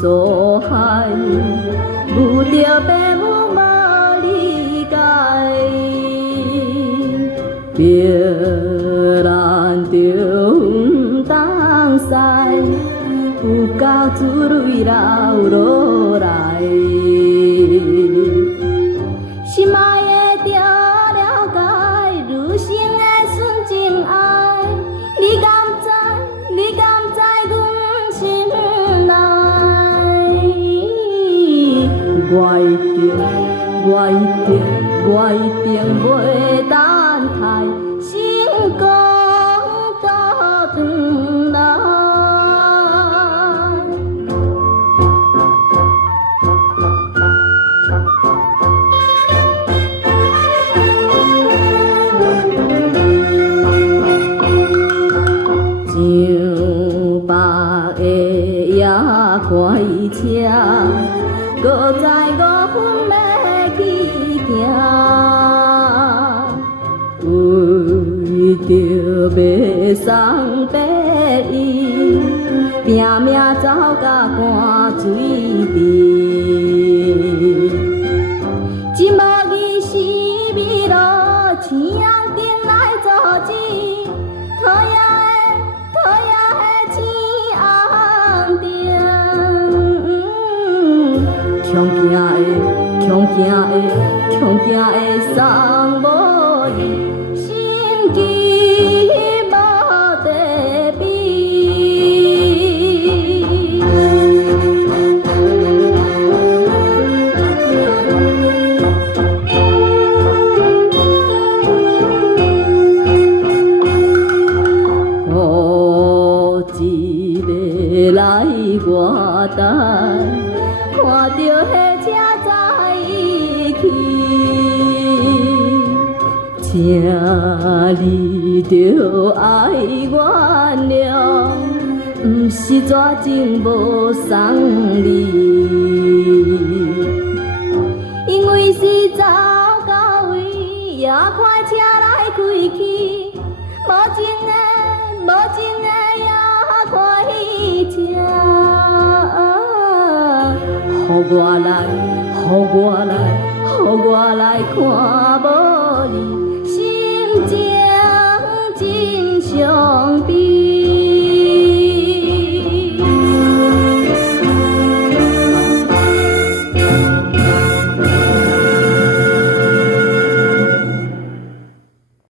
所害，有着父母无理解，别人着远东西，有够自泪流落来，心爱的着了解，女性的纯情爱，你敢知？你敢知阮心内？我一定袂等待，成功倒转来。上北的夜开车，搁在5分要去行，为着要送爸伊，拼命走到汗水池，一无义是迷路，青阳顶来做子，讨厌的钱红锭。强惊的送无伊，心机无地比。有一个来我台，看着迄车载伊去，请你着爱原谅，毋是绝情无送你，因为是走到位，也快车来开去，无情的也快车。予我来看无你。